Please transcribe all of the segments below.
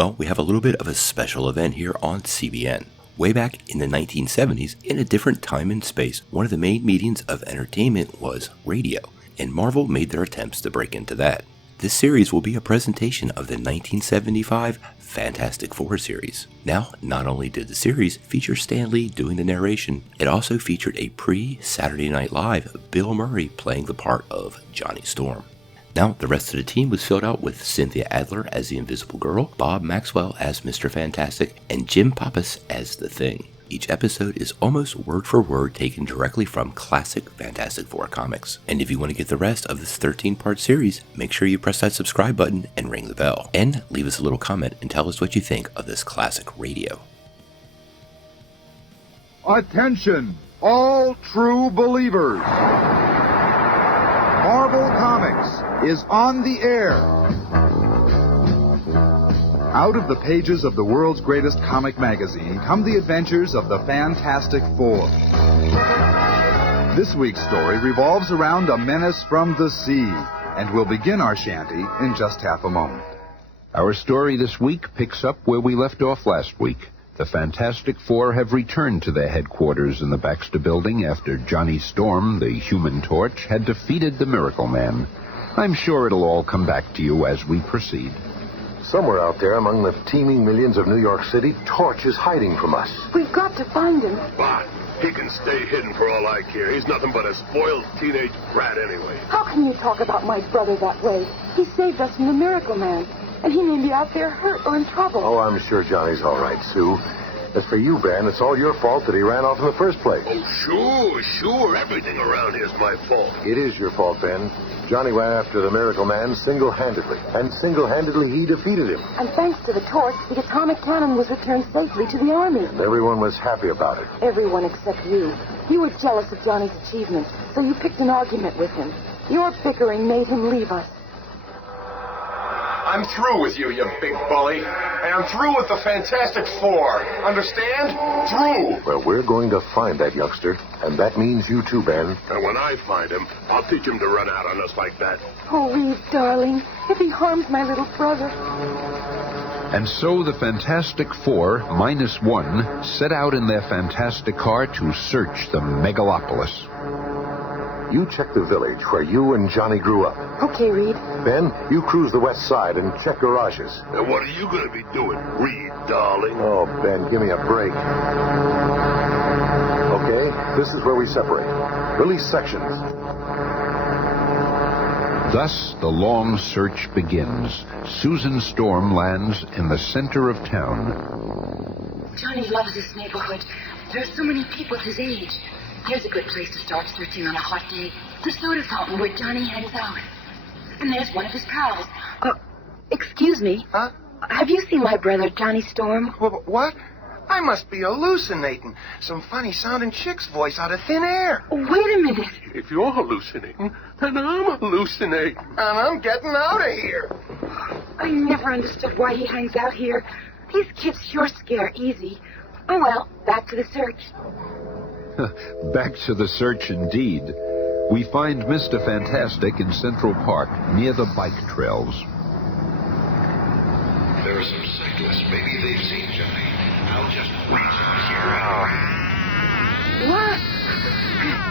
Well, we have a little bit of a special event here on CBN. Way back in the 1970s, in a different time and space, one of the main mediums of entertainment was radio, and Marvel made their attempts to break into that. This series will be a presentation of the 1975 Fantastic Four series. Now, not only did the series feature Stan Lee doing the narration, it also featured a pre-Saturday Night Live Bill Murray playing the part of Johnny Storm. Now, the rest of the team was filled out with Cynthia Adler as the Invisible Girl, Bob Maxwell as Mr. Fantastic, and Jim Pappas as the Thing. Each episode is almost word for word taken directly from classic Fantastic Four comics. And if you want to get the rest of this 13-part series, make sure you press that subscribe button and ring the bell. And leave us a little comment and tell us what you think of this classic radio. Attention, all true believers. Marvel Comics is on the air. Out of the pages of the world's greatest comic magazine come the adventures of the Fantastic Four. This week's story revolves around a menace from the sea, and we'll begin our shanty in just half a moment. Our story this week picks up where we left off last week. The Fantastic Four have returned to their headquarters in the Baxter Building after Johnny Storm, the Human Torch, had defeated the Miracle Man. I'm sure it'll all come back to you as we proceed. Somewhere out there among the teeming millions of New York City, Torch is hiding from us. We've got to find him. But he can stay hidden for all I care. He's nothing but a spoiled teenage brat anyway. How can you talk about my brother that way? He saved us from the Miracle Man, and he may be out there hurt or in trouble. Oh, I'm sure Johnny's all right, Sue. As for you, Ben, it's all your fault that he ran off in the first place. Oh, sure. Everything around here's my fault. It is your fault, Ben. Johnny ran after the Miracle Man single-handedly, and single-handedly he defeated him. And thanks to the torch, the atomic cannon was returned safely to the Army. And everyone was happy about it. Everyone except you. You were jealous of Johnny's achievements, so you picked an argument with him. Your bickering made him leave us. I'm through with you, you big bully. And I'm through with the Fantastic Four. Understand? Through. Well, we're going to find that youngster, and that means you too, Ben. And when I find him, I'll teach him to run out on us like that. Oh, Reed, darling, if he harms my little brother. And so the Fantastic Four, -1, set out in their fantastic car to search the megalopolis. You check the village where you and Johnny grew up. Okay, Reed. Ben, you cruise the west side and check garages. And what are you going to be doing, Reed, darling? Oh, Ben, give me a break. Okay, this is where we separate. Release sections. Thus, the long search begins. Susan Storm lands in the center of town. Johnny loves this neighborhood. There are so many people his age. Here's a good place to start searching on a hot day. The soda fountain where Johnny hangs out. And there's one of his pals. Excuse me. Huh? Have you seen my brother, Johnny Storm? What? I must be hallucinating. Some funny-sounding chick's voice out of thin air. Oh, wait a minute. If you're hallucinating, then I'm hallucinating. And I'm getting out of here. I never understood why he hangs out here. These kids sure scare easy. Oh, well, back to the search. Back to the search indeed. We find Mr. Fantastic in Central Park near the bike trails. There are some cyclists. Maybe they've seen Johnny. I'll just reach out here. What?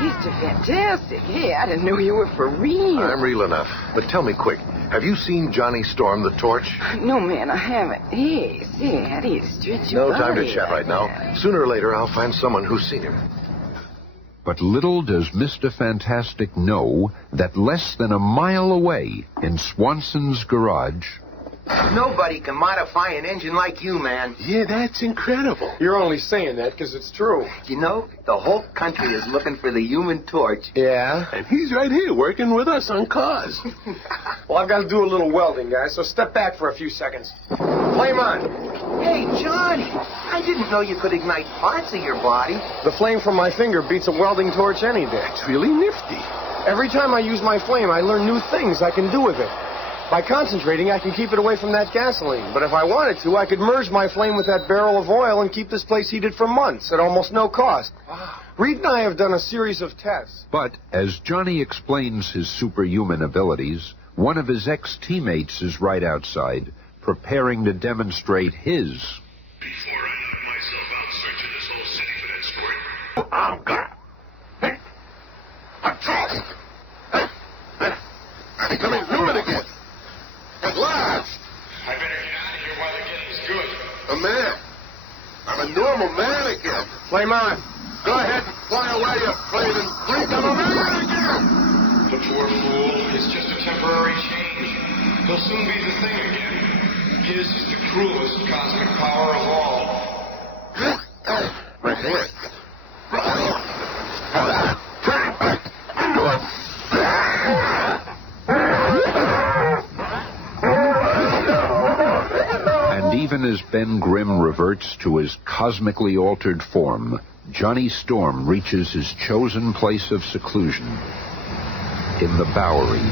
Mr. Fantastic. Hey, I didn't know you were for real. I'm real enough. But tell me quick, have you seen Johnny Storm the Torch? No, man, I haven't. Hey, say, how do you stretch your No time to body chat right now. that? Sooner or later, I'll find someone who's seen him. But little does Mr. Fantastic know that less than a mile away, in Swanson's garage... Nobody can modify an engine like you, man. Yeah, that's incredible. You're only saying that because it's true. You know, the whole country is looking for the Human Torch. Yeah? And he's right here working with us on cars. Well, I've got to do a little welding, guys, so step back for a few seconds. Flame on. Hey, Johnny, I didn't know you could ignite parts of your body. The flame from my finger beats a welding torch any day. It's really nifty. Every time I use my flame, I learn new things I can do with it. By concentrating, I can keep it away from that gasoline. But if I wanted to, I could merge my flame with that barrel of oil and keep this place heated for months at almost no cost. Wow. Reed and I have done a series of tests. But as Johnny explains his superhuman abilities, one of his ex-teammates is right outside, preparing to demonstrate his. Before I knock myself out searching this whole city for that story, I'm gonna... Hey! I'm tossed! I'm becoming human again! At last! I better get out of here while the getting's good. A man! I'm a normal man again! Flame on! Go ahead and fly away, you flaming freak! I'm a man again! The poor fool is just a temporary change. He'll soon be the thing again. His is the cruelest cosmic power of all. My hand. And even as Ben Grimm reverts to his cosmically altered form, Johnny Storm reaches his chosen place of seclusion in the Bowery.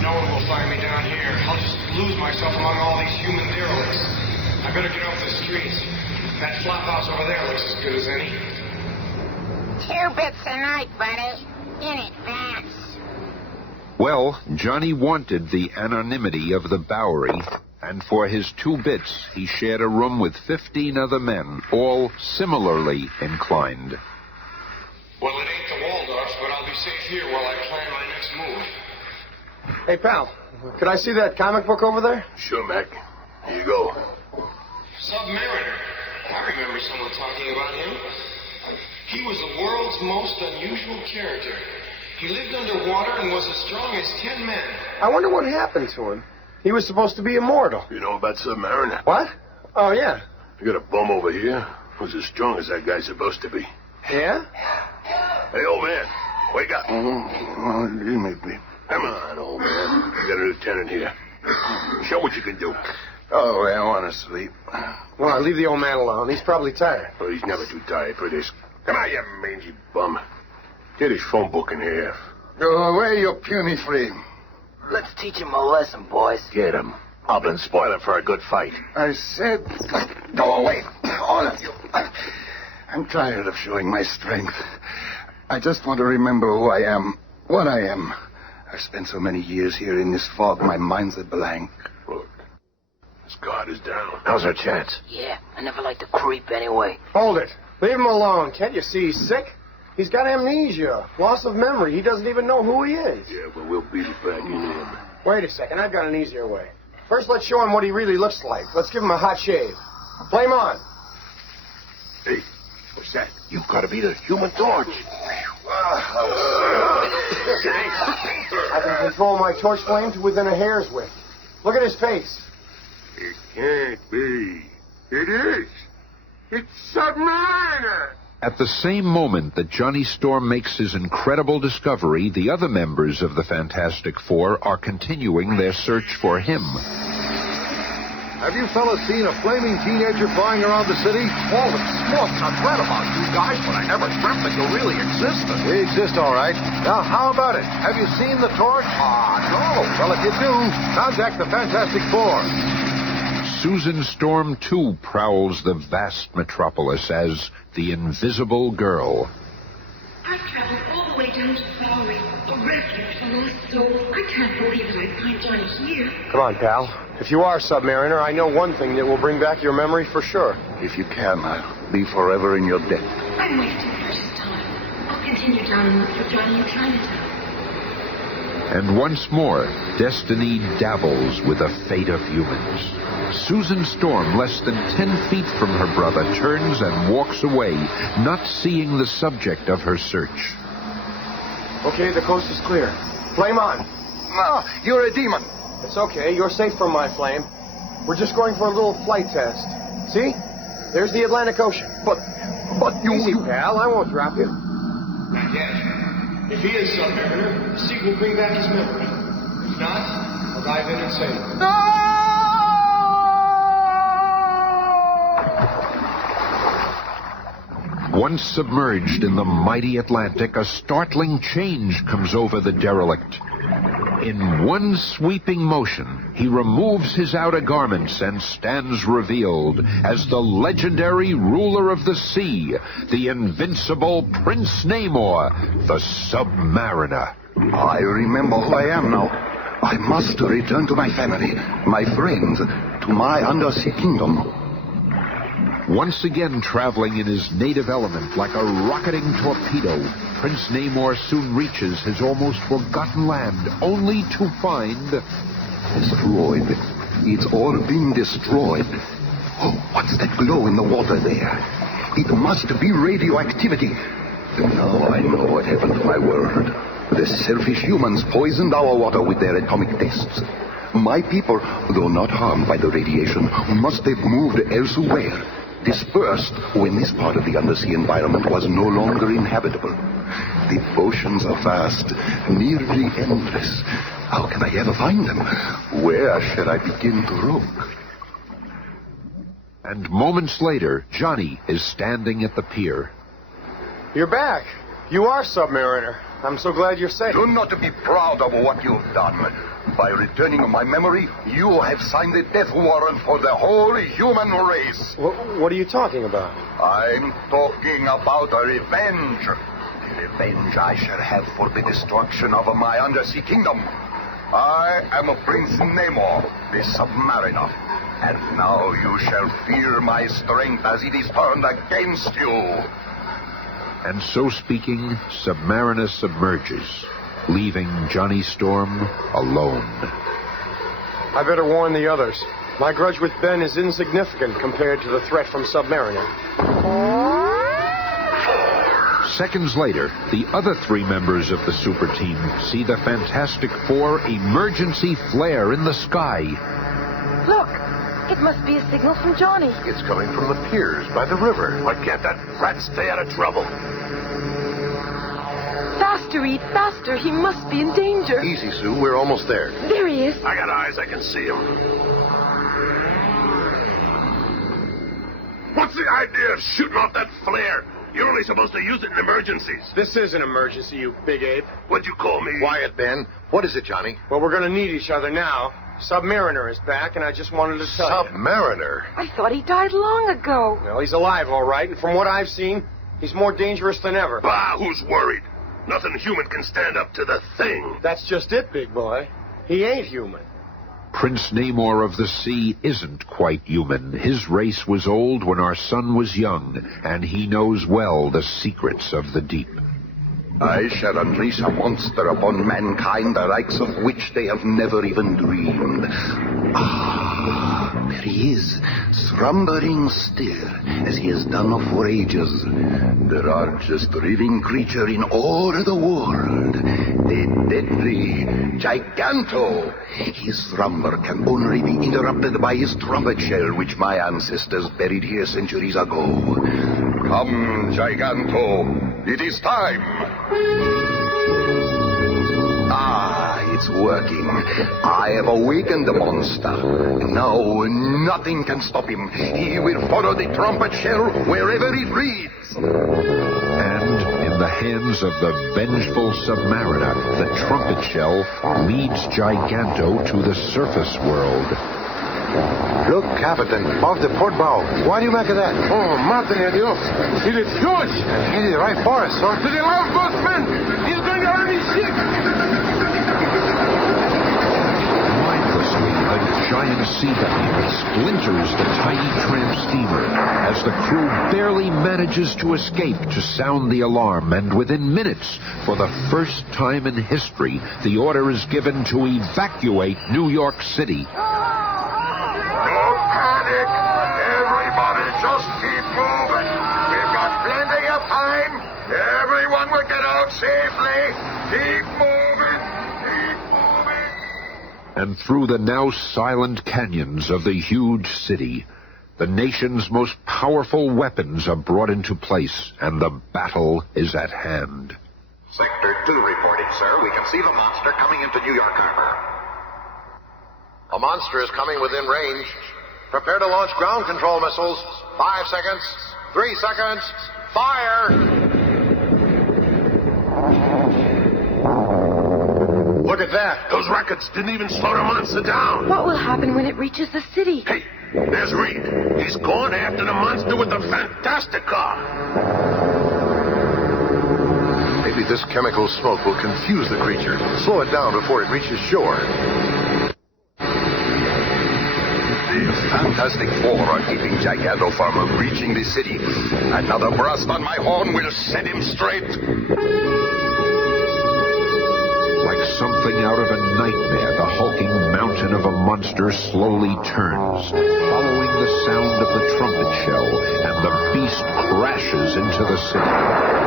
No one will find me down here. I'll just lose myself among all these human derelicts. I better get off the streets. That flop house over there looks as good as any. 2 bits a night, buddy. In advance. Well, Johnny wanted the anonymity of the Bowery, and for his 2 bits, he shared a room with 15 other men, all similarly inclined. Well, it ain't the Waldorf, but I'll be safe here while I plan my next move. Hey, pal, could I see that comic book over there? Sure, Mac. Here you go. Submariner. I remember someone talking about him. He was the world's most unusual character. He lived underwater and was as strong as 10 men. I wonder what happened to him. He was supposed to be immortal. You know about Submariner? What? Oh, yeah. You got a bum over here who's as strong as that guy's supposed to be. Yeah? Hey, old man, wake up. Well, you may be. Come on, old man. You got a lieutenant here. Show what you can do. Oh, I want to sleep. Well, leave the old man alone. He's probably tired. Well, he's never too tired for this. Come on, you mangy bum. Get his phone book in here. Go away, you puny flame. Let's teach him a lesson, boys. Get him. I'll been spoil him for a good fight. I said, go away, all of you. I'm tired of showing my strength. I just want to remember who I am, what I am. I've spent so many years here in this fog, my mind's a blank. Look, this guard is down. How's our chance? Yeah, I never like to creep anyway. Hold it. Leave him alone. Can't you see he's sick? He's got amnesia, loss of memory. He doesn't even know who he is. Yeah, but we'll beat it back in him. Wait a second. I've got an easier way. First, let's show him what he really looks like. Let's give him a hot shave. Flame on. Hey, what's that? You've got to be the Human Torch. I can control my torch flame to within a hair's width. Look at his face. It can't be. It is. It's Submariner. At the same moment that Johnny Storm makes his incredible discovery, the other members of the Fantastic Four are continuing their search for him. Have you fellas seen a flaming teenager flying around the city? Holy smokes, I've read about you guys, but I never dreamt that you really existed. We exist, all right. Now, how about it? Have you seen the torch? No. Well, if you do, contact the Fantastic Four. Susan Storm, too, prowls the vast metropolis as the Invisible Girl. I've traveled all the way down to the Bowery, a refuge for lost souls. I can't believe that I'd find Johnny here. Come on, pal. If you are Submariner, I know one thing that will bring back your memory for sure. If you can, I'll be forever in your debt. I'm wasting precious time. I'll continue down and look for Johnny in Chinatown. And once more, destiny dabbles with the fate of humans. Susan Storm, less than 10 feet from her brother, turns and walks away, not seeing the subject of her search. Okay, the coast is clear. Flame on. No, you're a demon. It's okay. You're safe from my flame. We're just going for a little flight test. See? There's the Atlantic Ocean. But you... Easy, pal. I won't drop you. Not yet. If he is Submariner, the sea will bring back his memory. If not, I'll dive in and save him. No! Once submerged in the mighty Atlantic, a startling change comes over the derelict. In one sweeping motion, he removes his outer garments and stands revealed as the legendary ruler of the sea, the invincible Prince Namor, the Submariner. I remember who I am now. I must return to my family, my friends, to my undersea kingdom. Once again traveling in his native element like a rocketing torpedo, Prince Namor soon reaches his almost forgotten land, only to find... Destroyed. It's all been destroyed. Oh, what's that glow in the water there? It must be radioactivity. Now I know what happened to my world. The selfish humans poisoned our water with their atomic tests. My people, though not harmed by the radiation, must have moved elsewhere, dispersed when this part of the undersea environment was no longer inhabitable. The oceans are vast, nearly endless. How can I ever find them? Where shall I begin to look? And moments later, Johnny is standing at the pier. You're back. You are Submariner. I'm so glad you're safe. Do not be proud of what you've done. By returning my memory, you have signed the death warrant for the whole human race. What are you talking about? I'm talking about a revenge. The revenge I shall have for the destruction of my undersea kingdom. I am Prince Namor, the Submariner. And now you shall fear my strength as it is turned against you. And so speaking, Submariner submerges, leaving Johnny Storm alone. I better warn the others. My grudge with Ben is insignificant compared to the threat from Submariner. Seconds later, the other three members of the super team see the Fantastic Four emergency flare in the sky. Look, it must be a signal from Johnny. It's coming from the piers by the river. Why can't that rat stay out of trouble? Faster, Reed, faster. He must be in danger. Easy, Sue. We're almost there. There he is. I got eyes. I can see him. What's the idea of shooting off that flare? You're only supposed to use it in emergencies. This is an emergency, you big ape. What'd you call me? Quiet, Ben. What is it, Johnny? Well, we're going to need each other now. Submariner is back, and I just wanted to tell you. Submariner? I thought he died long ago. Well, he's alive, all right, and from what I've seen, he's more dangerous than ever. Bah, who's worried? Nothing human can stand up to the Thing. That's just it, big boy. He ain't human. Prince Namor of the Sea isn't quite human. His race was old when our sun was young, and he knows well the secrets of the deep. I shall unleash a monster upon mankind, the likes of which they have never even dreamed. Ah, there he is, slumbering still, as he has done for ages. The largest living creature in all the world, the deadly Giganto. His slumber can only be interrupted by his trumpet shell, which my ancestors buried here centuries ago. Come, Giganto, it is time. Ah, it's working. I have awakened the monster. Now nothing can stop him. He will follow the trumpet shell wherever it leads. And in the hands of the vengeful Submariner, the trumpet shell leads Giganto to the surface world. Look, Captain, off the port bow. What do you make of that? Oh, madre de Dios. It is huge. He's right for us, sir. To the left, bossman. He's going to hurt his ship. Mindlessly, a giant sea behemoth splinters the tiny tramp steamer as the crew barely manages to escape to sound the alarm, and within minutes, for the first time in history, the order is given to evacuate New York City. Don't panic. Everybody just keep moving. We've got plenty of time. Everyone will get out safely. Keep moving. Keep moving. And through the now silent canyons of the huge city, the nation's most powerful weapons are brought into place, and the battle is at hand. Sector 2 reporting, sir. We can see the monster coming into New York Harbor. A monster is coming within range. Prepare to launch ground control missiles. 5 seconds. 3 seconds. Fire! Look at that. Those rockets didn't even slow the monster down. What will happen when it reaches the city? Hey, there's Reed. He's going after the monster with the Fantastic Car. The Maybe this chemical smoke will confuse the creature, slow it down before it reaches shore. The Fantastic Four are keeping Giganto from reaching the city. Another blast on my horn will set him straight. Like something out of a nightmare, the hulking mountain of a monster slowly turns, following the sound of the trumpet shell, and the beast crashes into the city.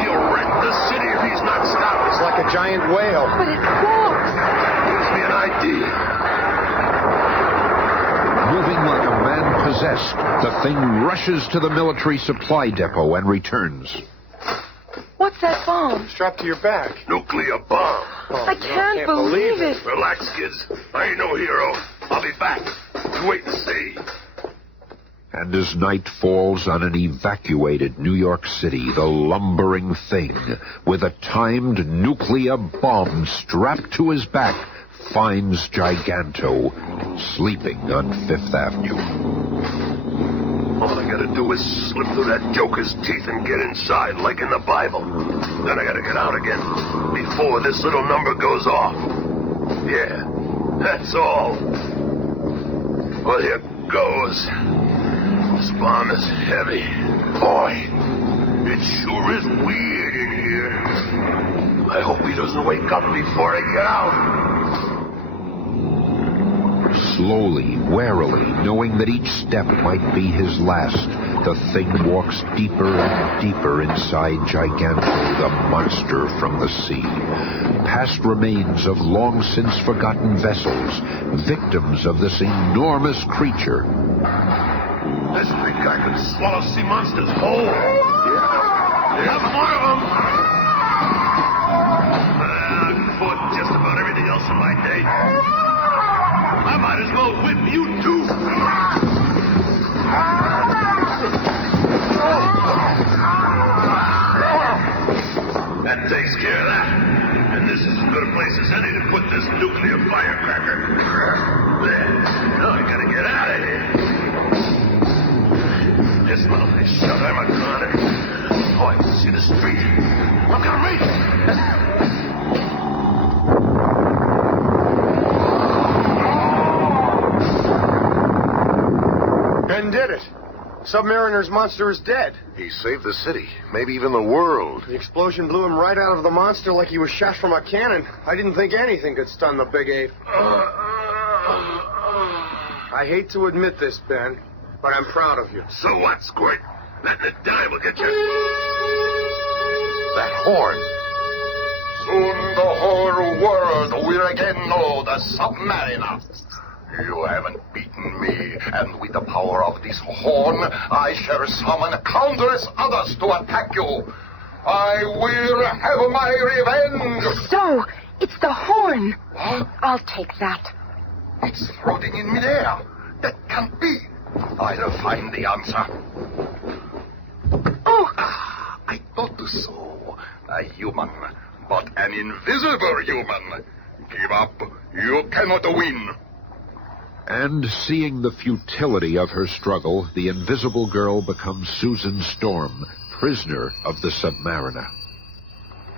He'll wreck the city if he's not stopped. It's like a giant whale. But it walks. Gives me an idea. Moving like a man possessed, the thing rushes to the military supply depot and returns. What's that bomb? Strapped to your back. Nuclear bomb. I can't believe it. Relax, kids. I ain't no hero. I'll be back. You wait and see. And as night falls on an evacuated New York City, the lumbering thing, with a timed nuclear bomb strapped to his back, finds Giganto sleeping on Fifth Avenue. All I gotta do is slip through that joker's teeth and get inside, like in the Bible. Then I gotta get out again before this little number goes off. Yeah, that's all. Well, here goes. This bomb is heavy. Boy, it sure is weird in here. I hope he doesn't wake up before I get out. Slowly, warily, knowing that each step might be his last, the thing walks deeper and deeper inside Giganto, the monster from the sea. Past remains of long since forgotten vessels, victims of this enormous creature. This big guy could swallow sea monsters whole. Yeah, I'm one of them. I've fought just about everything else in my day. I might as well whip you too. That takes care of that. And this is as good a place as any to put this nuclear firecracker. There. Now I gotta get out of here. This little place shut. I'm a goner. Oh, I can see the street. Look at me. Ben did it. Submariner's monster is dead. He saved the city, maybe even the world. The explosion blew him right out of the monster like he was shot from a cannon. I didn't think anything could stun the big ape. I hate to admit this, Ben, but I'm proud of you. So what, Squirt? Letting it die will get you. That horn. Soon the whole world will again know the Submariner. You haven't beaten me, and with the power of this horn, I shall summon countless others to attack you. I will have my revenge. So, it's the horn. What? I'll take that. It's floating in midair. That can't be. I'll find the answer. Oh! I thought so. A human, but an invisible human. Give up. You cannot win. And seeing the futility of her struggle, the invisible girl becomes Susan Storm, prisoner of the Submariner.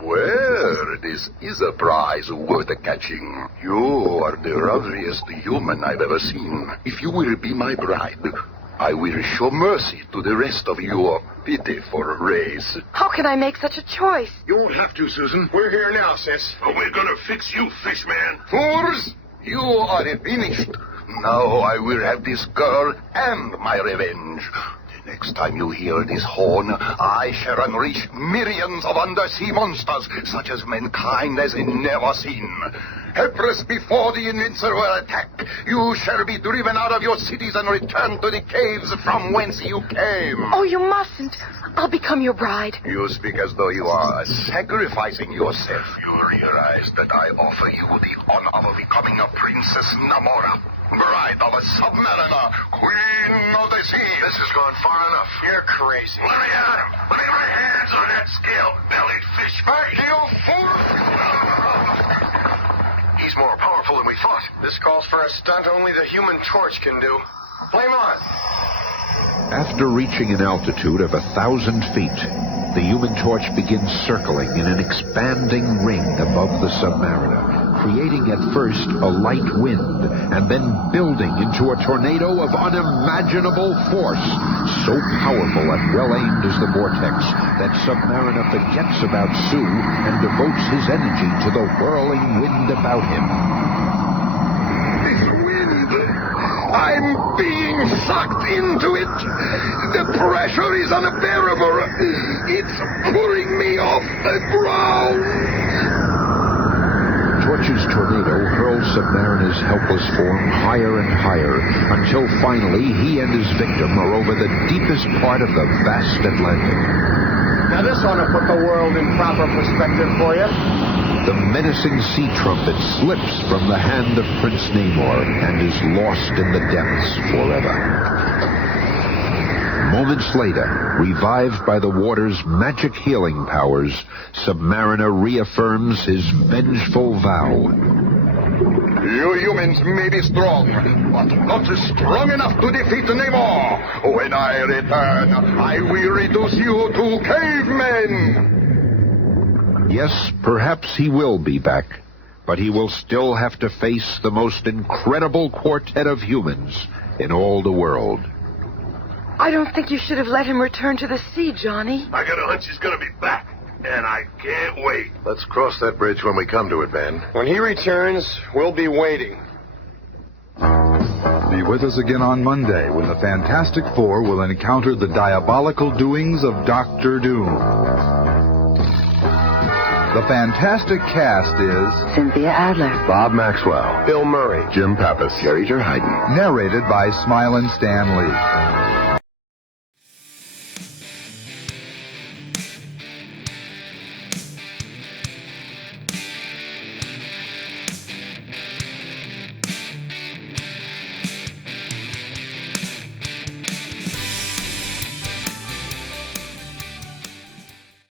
Well, this is a prize worth catching. You are the loveliest human I've ever seen. If you will be my bride, I will show mercy to the rest of your pitiful race. How can I make such a choice? You won't have to, Susan. We're here now, sis. Oh, we're gonna fix you, Fishman. Fools! You are finished. Now I will have this girl and my revenge. The next time you hear this horn, I shall unleash millions of undersea monsters, such as mankind has never seen. Helpless before the invincible attack, you shall be driven out of your cities and returned to the caves from whence you came. Oh, you mustn't. I'll become your bride. You speak as though you are sacrificing yourself. You realize that I offer you the honor of becoming a Princess Namora, bride of a submariner, queen of the sea. This has gone far enough. You're crazy. Let me at him. Let me get my hands on that scale-bellied fish. You fool! He's more powerful than we thought. This calls for a stunt only the Human Torch can do. Flame on! After reaching an altitude of 1,000 feet, the Human Torch begins circling in an expanding ring above the Submariner, creating at first a light wind and then building into a tornado of unimaginable force. So powerful and well-aimed is the vortex that Submariner forgets about Sue and devotes his energy to the whirling wind about him. I'm being sucked into it. The pressure is unbearable. It's pulling me off the ground. Torch's tornado hurls Submariner's helpless form higher and higher until finally he and his victim are over the deepest part of the vast Atlantic. Now this ought to put the world in proper perspective for you. The menacing sea trumpet slips from the hand of Prince Namor and is lost in the depths forever. Moments later, revived by the water's magic healing powers, Submariner reaffirms his vengeful vow. You humans may be strong, but not strong enough to defeat Namor. When I return, I will reduce you to cavemen. Yes, perhaps he will be back, but he will still have to face the most incredible quartet of humans in all the world. I don't think you should have let him return to the sea, Johnny. I got a hunch he's gonna be back, and I can't wait. Let's cross that bridge when we come to it, Van. When he returns, we'll be waiting. Be with us again on Monday when the Fantastic Four will encounter the diabolical doings of Dr. Doom. The fantastic cast is Cynthia Adler, Bob Maxwell, Bill Murray, Jim Pappas, Jerry Hayden. narrated by Smilin' Stan Lee.